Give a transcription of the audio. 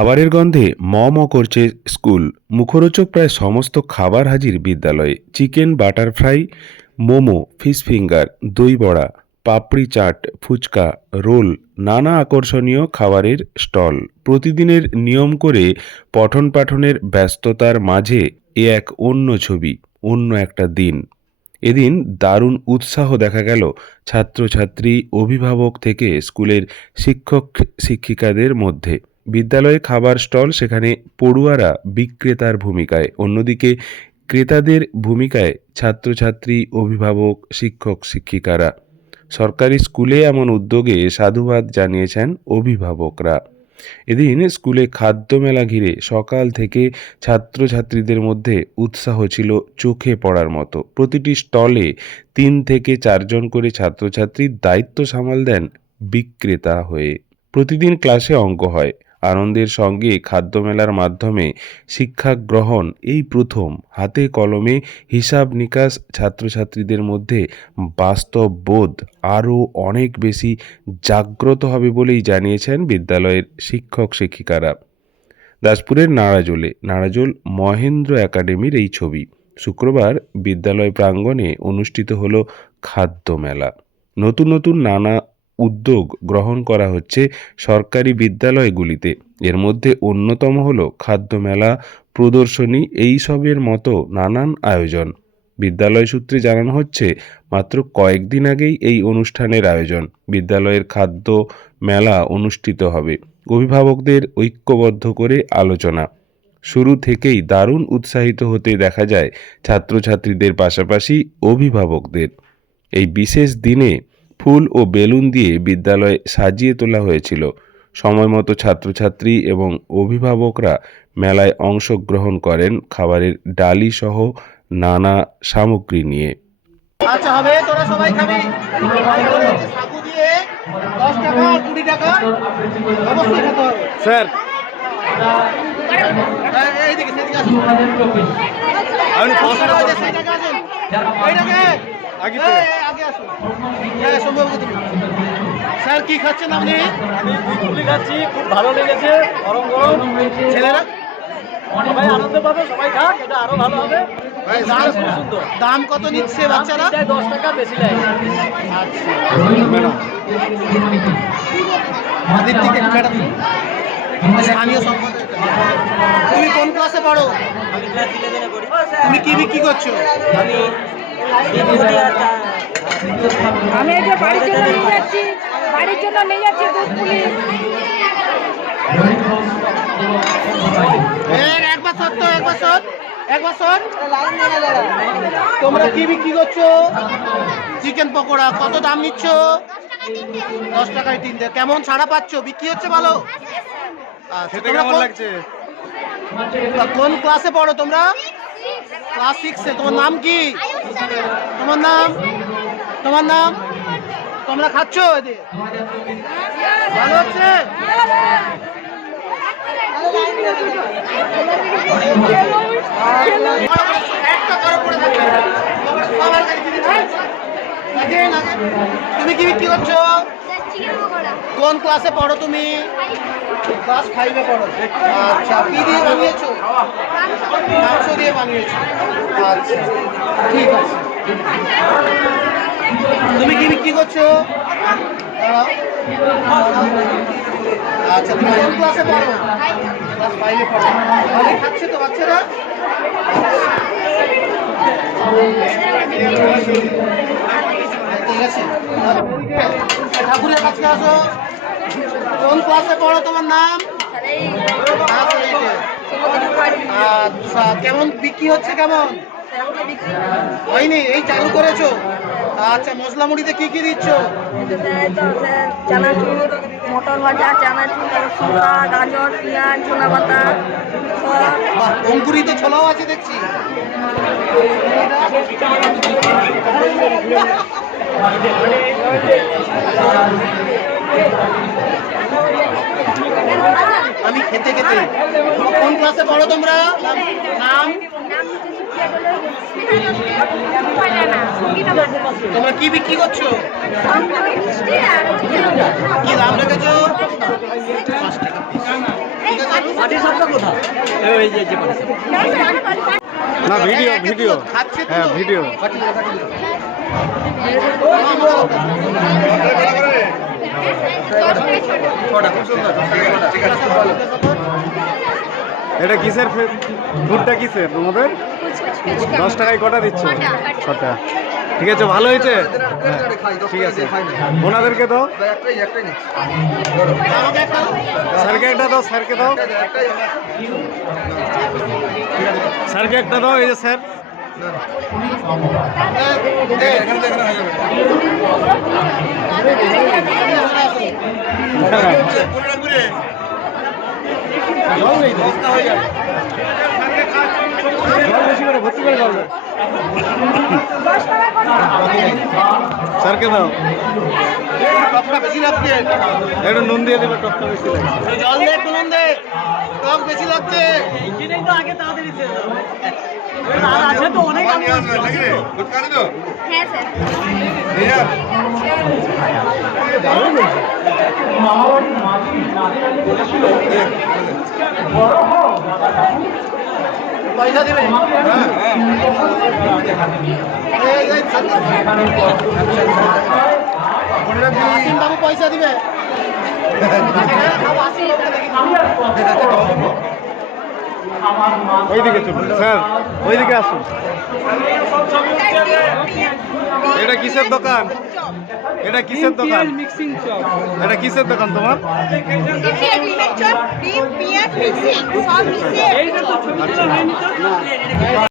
খাবারের গন্ধে ম ম করছে স্কুল। মুখরোচক প্রায় সমস্ত খাবার হাজির বিদ্যালয়ে। Chicken, butter fry, momo, fish finger, দই বড়া, পাপড়ি চাট, ফুচকা, রোল, নানা আকর্ষণীয় খাবারের স্টল। প্রতিদিনের নিয়ম করে পঠন পাঠনের ব্যস্ততার মাঝে এ এক অন্য ছবি, অন্য একটা দিন। এদিন দারুণ উৎসাহ দেখা গেল ছাত্রছাত্রী, অভিভাবক থেকে স্কুলের শিক্ষক, শিক্ষিকাদের মধ্যে। বিদ্যালয়ে খাবার স্টল সেখানে পড়ুয়ারা বিক্রেতার ভূমিকায়। অন্যদিকে ক্রেতাদের ভূমিকায় ছাত্রছাত্রী, অভিভাবক, শিক্ষক, শিক্ষিকারা। সরকারি স্কুলে এমন উদ্যোগে সাধুবাদ জানিয়েছেন অভিভাবকরা। এদিন স্কুলে খাদ্য মেলা ঘিরে সকাল থেকে ছাত্রছাত্রীদের মধ্যে উৎসাহ ছিল চোখে পড়ার মতো। প্রতিটি স্টলে তিন থেকে চারজন করে ছাত্রছাত্রীর দায়িত্ব সামাল দেন বিক্রেতা হয়ে। প্রতিদিন ক্লাসে অঙ্ক হয়। আনন্দের সঙ্গে খাদ্য মেলার মাধ্যমে শিক্ষা গ্রহণ এই প্রথম। হাতে কলমে হিসাব নিকাশ ছাত্রছাত্রীদের মধ্যে বাস্তব বোধ আরও অনেক বেশি জাগ্রত হবে বলেই জানিয়েছেন বিদ্যালয়ের শিক্ষক শিক্ষিকারা। দাসপুরের নাড়াজোলে নাড়াজোল মহেন্দ্র একাডেমির এই ছবি। শুক্রবার বিদ্যালয় প্রাঙ্গণে অনুষ্ঠিত হলো খাদ্য মেলা নতুন নতুন নানা উদ্যোগ গ্রহণ করা হচ্ছে সরকারি বিদ্যালয়গুলিতে। এর মধ্যে অন্যতম হল খাদ্য মেলা, প্রদর্শনী এইসবের মতো নানান আয়োজন। বিদ্যালয় সূত্রে জানানো হচ্ছে, মাত্র কয়েকদিন আগেই এই অনুষ্ঠানের আয়োজন। বিদ্যালয়ের খাদ্য মেলা অনুষ্ঠিত হবে। অভিভাবকদের ঐক্যবদ্ধ করে আলোচনা। শুরু থেকেই দারুণ উৎসাহিত হতে দেখা যায় ছাত্রছাত্রীদের পাশাপাশি অভিভাবকদের। এই বিশেষ দিনে ফুল ও বেলুন দিয়ে বিদ্যালয় সাজিয়ে তোলা হয়েছিল। সময়মতো ছাত্রছাত্রী এবং অভিভাবকরা মেলায় অংশগ্রহণ করেন খাবারের ডালি সহ নানা সামগ্রী নিয়ে। আচ্ছা হবে তোরা সবাই খাবি। সাগু দিয়ে দশ টাকা আর কুড়ি টাকা। অবশ্যই খেতে হবে। স্যার। এইদিকে সেদিকে আসুন। আপনি টাকা আছে, করেছেন সেই টাকা আছেন এইটাকে আগে আসুন। হ্যাঁ সম্ভবত স্যার কি খাচ্ছেন আপনি? আমি খাচ্ছি খুব ভালো লেগেছে গরম গরম। ছেলেরা? সবাই আনন্দ পাবে সবাই খাক এটা আরও ভালো হবে। দাম কত নিচ্ছে বাচ্চারা? দশ টাকা বেশি লাগে আমাদের দিকে ম্যাডাম। স্থানীয় সম্পদ তুমি কোন ক্লাসে পড়ো। তুমি কি বিক্রি করছ? আমি এই যে বাড়ির জন্য নিয়ে যাচ্ছি বাড়ির জন্য নিয়ে যাচ্ছি দুধ পুলি। এক বছর তো এক বছর এক বছর। তোমরা কি বিক্রি করছ? চিকেন পকোড়া কত দাম নিচ্ছ? দশ টাকায় তিনটে কেমন ছাড়া পাচ্ছ? বিক্রি হচ্ছে ভালো? আচ্ছা, কেমন লাগছে? কোন ক্লাসে পড়ো তোমরা? ক্লাস সিক্সে তোমার নাম কি? তোমার নাম? তোমার নাম? তোমরা খাচ্ছ এদের? ভালো হচ্ছে। তুমি কি বিক্রি করছ? কোন ক্লাসে পড়ো তুমি? ক্লাস ফাইভে পড়ো। আচ্ছা কি দিয়ে বানিয়েছো? মাংস দিয়ে বানিয়েছো। আচ্ছা ঠিক আছে। তুমি কি বিক্রি করছ। আচ্ছা তুমি কোন ক্লাসে পড়ো? ক্লাস ফাইভে পড়ো। ভালো খাচ্ছে তো বাচ্চারা? ঠাকুরের কাছে আসো। কোন ক্লাসে পড়ো তোমার নাম? আচ্ছা কেমন বিক্রি হচ্ছে কেমন? হয়নি, এই চালু করেছ? আচ্ছা মশলা মুড়িতে কি কি দিচ্ছ? চানাচুর মটর ভাজা চানাচুর তারপর গাজর পেঁয়াজ ছোলা পাতা অঙ্কুরিত ছোলাও আছে দেখছি। আমি খেতে খেতে। কোন ক্লাসে পড়ো তোমরা? নাম? তোমরা কি বিক্রি করছ? কি দাম রেখেছো। না ভিডিও ভিডিও। হ্যাঁ ভিডিও। এটা কিসের ফুডটা কিসের তোমাদের? দশ টাকায় কটা দিচ্ছ? ছটা। ঠিক আছে ভালো হয়েছে? হ্যাঁ, ঠিক আছে। ওনাদেরকে দাও। স্যারকে একটা দাও স্যারকে দাও। স্যারকে একটা দাও এই যে স্যার। জল বেশি করে ভর্তি করে জল দাও। স্যারকে দাও বেশি লাগছে একটু নুন দিয়ে দেবে টকটা বেশি লাগে জল দে একটু নুন দে টক বেশি লাগছে আগে তাড়াতাড়ি। আর আছে তো অনেক তো। হ্যাঁ স্যার পয়সা দিবে বাবু পয়সা দিবে ওইদিকে চলুন স্যার ওইদিকে আসুন। এটা কিসের দোকান? এটা কিসের দোকান? এটা কিসের দোকান তোমার?